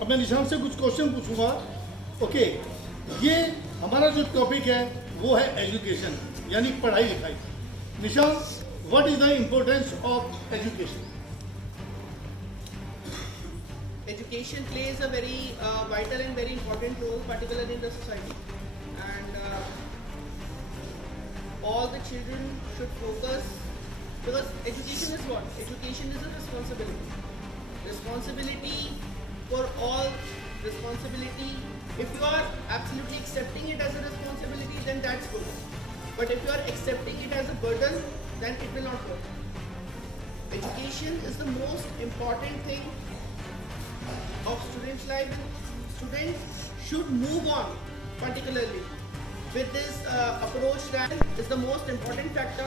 अब मैं निशान से कुछ क्वेश्चन पूछूंगा। ओके, ये हमारा जो टॉपिक है वो है एजुकेशन, यानी पढ़ाई लिखाई। निशान, what is the importance of education? Education plays a very vital and very important role, particularly in the society. And all the children should focus, because education is what? Education is a responsibility. Responsibility for all, responsibility. If you are absolutely accepting it as a responsibility, then that's good. But if you are accepting it as a burden, then it will not work. Education is the most important thing of students' life. Students should move on, particularly with this approach that is the most important factor.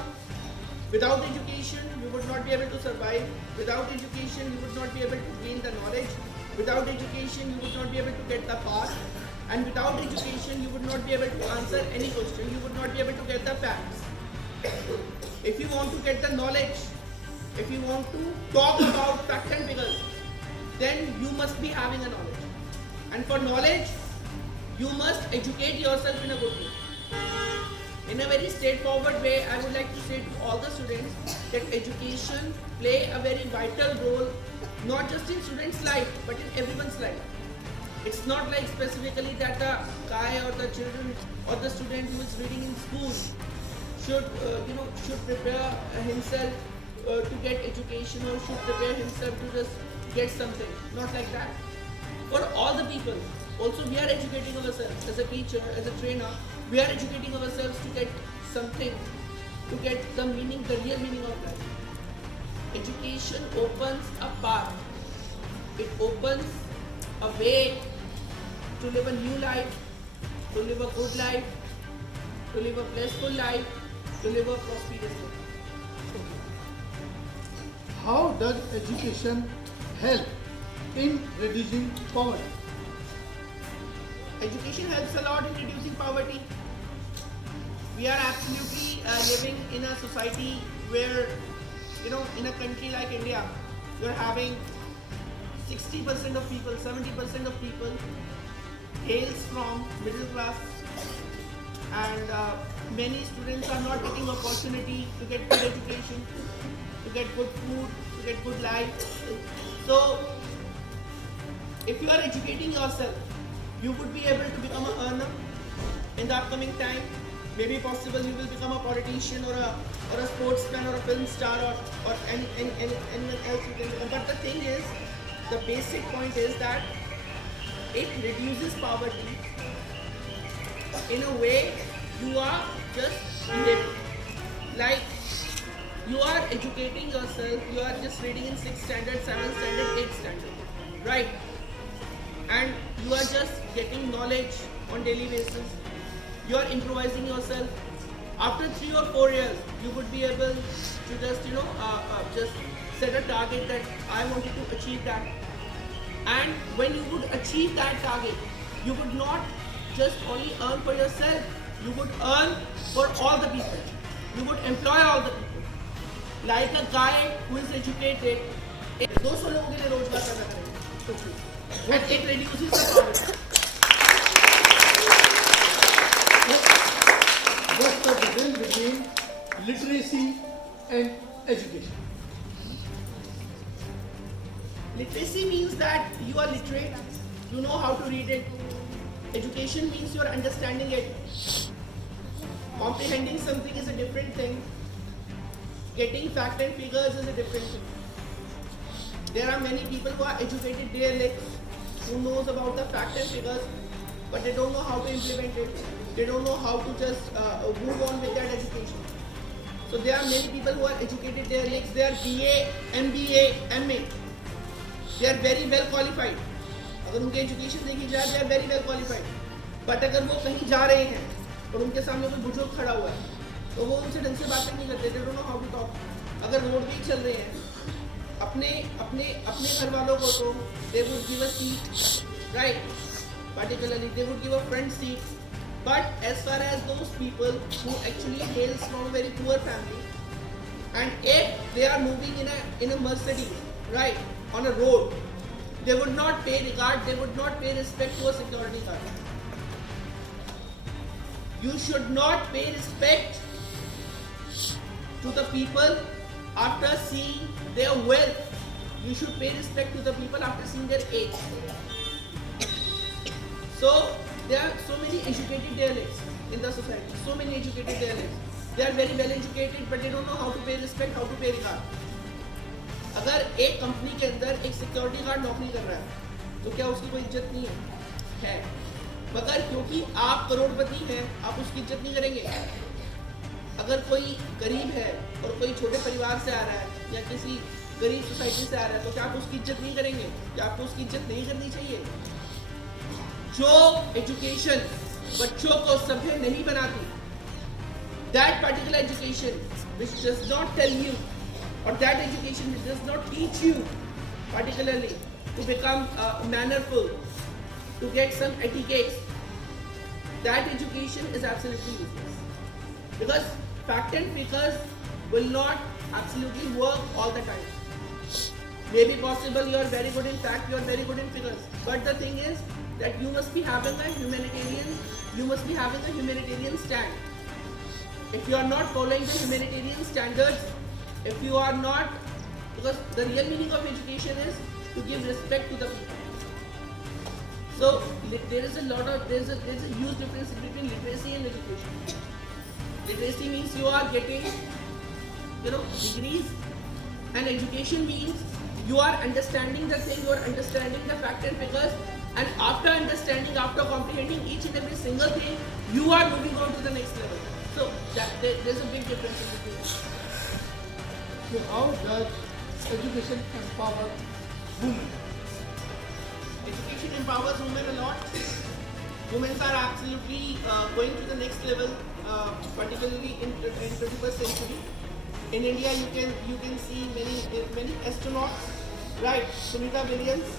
Without education, you would not be able to survive. Without education, you would not be able to gain the knowledge. Without education, you would not be able to get the pass. And without education, you would not be able to answer any question. You would not be able to get the facts. If you want to get the knowledge, if you want to talk about fact and figures, then you must be having a knowledge. And for knowledge, you must educate yourself in a good way. In a very straightforward way, I would like to say to all the students that education play a very vital role, not just in students' life, but in everyone's life. It's not like specifically that the guy or the children or the student who is reading in school should prepare himself to get education, or should prepare himself to just get something. Not like that. For all the people, also we are educating ourselves as a teacher, as a trainer. We are educating ourselves to get something, to get the meaning, the real meaning of life. Education opens a path. It opens a way to live a new life, to live a good life, to live a blissful life, to live a prosperous life. How does education help in reducing poverty? Education helps a lot in reducing poverty. We are absolutely living in a society where, in a country like India, you are having 60% of people, 70% of people hails from middle class, and many students are not getting opportunity to get good education, to get good food, to get good life. So, if you are educating yourself, you would be able to become an earner in the upcoming time. Maybe possible you will become a politician or a sportsman or a film star or anyone else you can become. But the thing is, the basic point is that it reduces poverty in a way you are just living. Like, you are educating yourself, you are just reading in 6th standard, 7th standard, 8th standard, right? And you are just getting knowledge on daily basis. You are improvising yourself. After 3 or 4 years, you would be able to just just set a target that I wanted to achieve that. And when you would achieve that target, you would not just only earn for yourself, you would earn for all the people. You would employ all the people. Like a guy who is educated, 200 लोगों के लिए रोजगार पैदा करेगा कुछ भी, and it reduces the poverty. What's the difference between literacy and education? Literacy means that you are literate, you know how to read it. Education means you are understanding it. Comprehending something is a different thing. Getting fact and figures is a different thing. There are many people who are educated their legs, who knows about the fact and figures, but they don't know how to implement it. They don't know how to just move on with that education. So there are many people who are educated their legs. They are BA, MBA, MA. They are very well qualified. अगर उनके education देखी जाए, they are very well qualified. But अगर वो कहीं जा रहे हैं और उनके सामने कोई बुजुर्ग खड़ा हुआ है, तो वो उनसे ढंग से बातें नहीं करते. They don't know how to talk. अगर रोड भी चल रहे हैं, अपने घर वालों को तो they would give a seat, right? Particularly they would give a front seat. But as far as those people who actually hails from a very poor family, and if they are moving in a Mercedes, right, on a road, they would not pay regard, they would not pay respect to a security guard. You should not pay respect to the people after seeing their wealth. You should pay respect to the people after seeing their age. So there are so many educated derelicts in the society. So many educated derelicts. They are very well educated, but they don't know how to pay respect, how to pay regard. अगर एक company के अंदर एक security guard नौकरी कर रहा है तो क्या उसकी कोई इज्जत नहीं है? मगर क्योंकि आप करोड़पति हैं, आप उसकी इज्जत नहीं करेंगे। अगर कोई गरीब है और कोई छोटे परिवार से आ रहा है या किसी गरीब सोसाइटी से आ रहा है तो क्या आप उसकी इज्जत नहीं करेंगे? क्या आपको उसकी इज्जत नहीं करनी चाहिए? जो एजुकेशन बच्चों को सभ्य नहीं बनाती, that particular education which does not tell you, or that education which does not teach you particularly to become mannerful, to get some etiquette, that education is absolutely useless. Because fact and figures will not absolutely work all the time. Maybe possible you are very good in fact, you are very good in figures, but the thing is that you must be having a humanitarian stand. If you are not following the humanitarian standards, if you are not, because the real meaning of education is to give respect to the people. So there is a huge difference between literacy and education. Literacy means you are getting, degrees, and education means you are understanding the thing, you are understanding the fact and figures, and after understanding, after comprehending each and every single thing, you are moving on to the next level. So there's a big difference in between. So how does education empower women? Education empowers women a lot. Women are absolutely going to the next level, particularly in 21st century. In India, you can see many astronauts, right? Sunita Williams,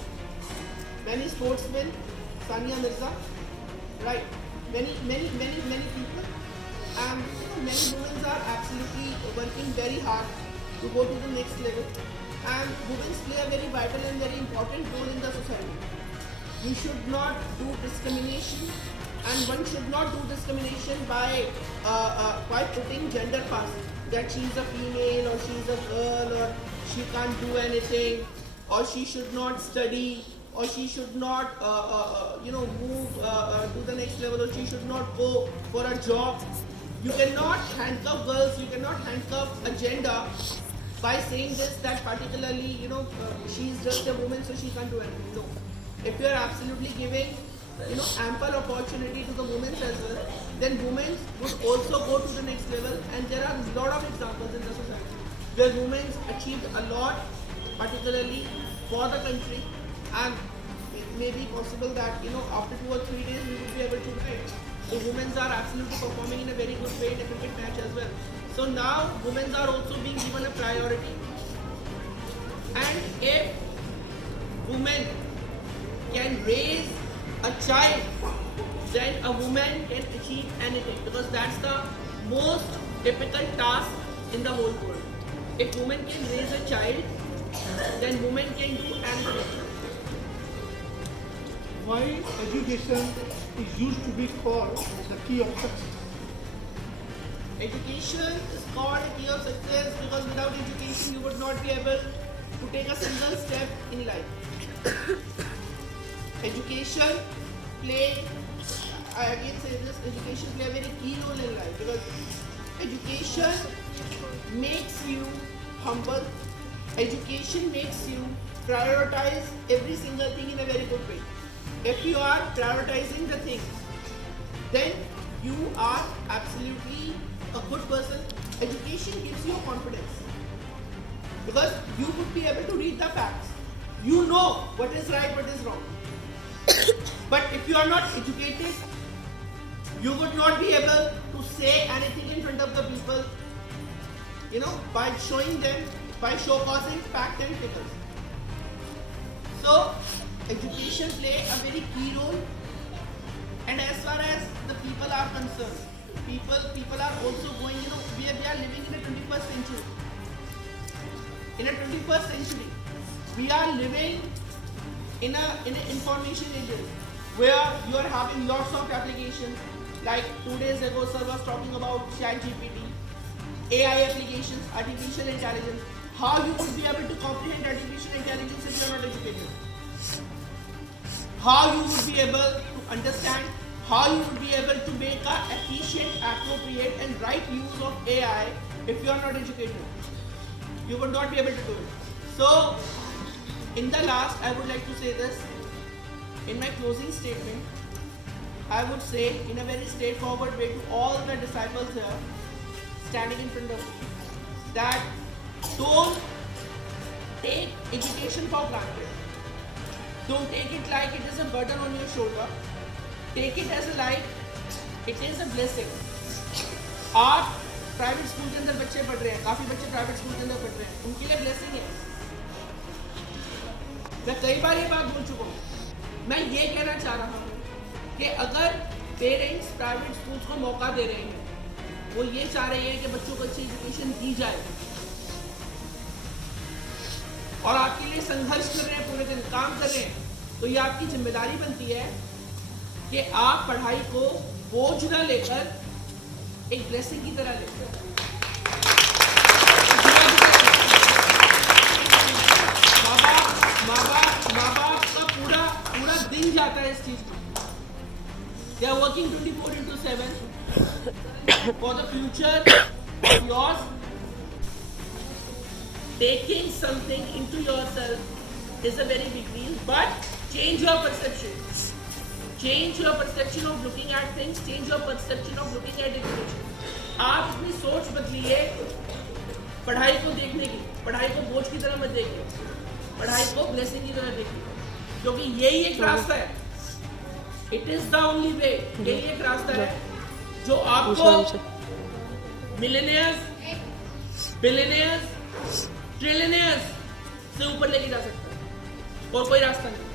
many sportsmen, Sania Mirza, right? Many people. Many women are absolutely working very hard to go to the next level, and women play a very vital and very important role in the society. You should not do discrimination, and one should not do discrimination by putting gender past, that she is a female or she is a girl or she can't do anything or she should not study or she should not move to the next level or she should not go for a job. You cannot handcuff girls, you cannot handcuff a gender by saying this, that particularly, she is just a woman so she can't do anything. No. If you are absolutely giving, ample opportunity to the women as well, then women would also go to the next level, and there are a lot of examples in the society where women achieved a lot, particularly for the country, and it may be possible that, after 2 or 3 days we would be able to write. So women are absolutely performing in a very good way in a cricket match as well. So now women are also being given a priority. And if women can raise a child, then a woman can achieve anything, because that's the most difficult task in the whole world. If women can raise a child, then women can do anything. Why education is used to be called the key of success? Education is called a key of success because without education you would not be able to take a single step in life. Education play, I again say this, education play a very key role in life, because education makes you humble, education makes you prioritize every single thing in a very good way. If you are prioritizing the things, then you are absolutely a good person. Education gives you confidence, because you would be able to read the facts. You know what is right, what is wrong. But if you are not educated, you would not be able to say anything in front of the people, by showing them, by showcasing fact and figures. So education play a very key role. And as far as the people are concerned, people are also going, we are living in a 21st century. In a 21st century, we are living in an information age where you are having lots of applications, like 2 days ago sir was talking about ChatGPT, AI applications, artificial intelligence. How you would be able to comprehend artificial intelligence if you are not educated? How you would be able to understand? How you would be able to make a efficient, appropriate and right use of AI if you are not educated? You would not be able to do it. So, in the last, I would like to say this. In my closing statement, I would say in a very straightforward way to all the disciples here standing in front of you, that don't take education for granted. Don't take it like it is a burden on your shoulder. Take it as a like it is a blessing. आप private school के अंदर बच्चे पढ़ रहे हैं, काफी बच्चे private school के अंदर पढ़ रहे हैं, उनके लिए ब्लेसिंग है। मैं कई बार ये बात बोल चुका हूँ। मैं ये कहना चाह रहा हूँ कि अगर पेरेंट्स प्राइवेट स्कूल्स को मौका दे रहे हैं, वो ये चाह रहे हैं कि बच्चों को अच्छी एजुकेशन दी जाए और आपके लिए संघर्ष कर रहे हैं, पूरे दिन काम कर रहे हैं, तो ये आपकी जिम्मेदारी बनती है कि आप पढ़ाई को बोझ न लेकर एक ब्लेसिंग की तरह लेते हैं। माँ बाप का पूरा दिन जाता है इस चीज में। They are working 24/7 for the future of yours. Taking something into yourself is a very big deal, but change your perception. Change your perception of looking at things. Change your perception of looking at education. आप अपनी सोच बदलिए पढ़ाई को देखने की। पढ़ाई को बोझ की तरह मत देखिए, पढ़ाई को ब्लेसिंग की तरह देखिए, क्योंकि यही एक रास्ता है। It is the only way. यही एक रास्ता है जो आपको मिलियनियर्स, बिलियनियर्स, ट्रिलियनियर्स से ऊपर लेके जा सकता है, और कोई रास्ता नहीं,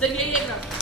सिर्फ यही एक रास्ता।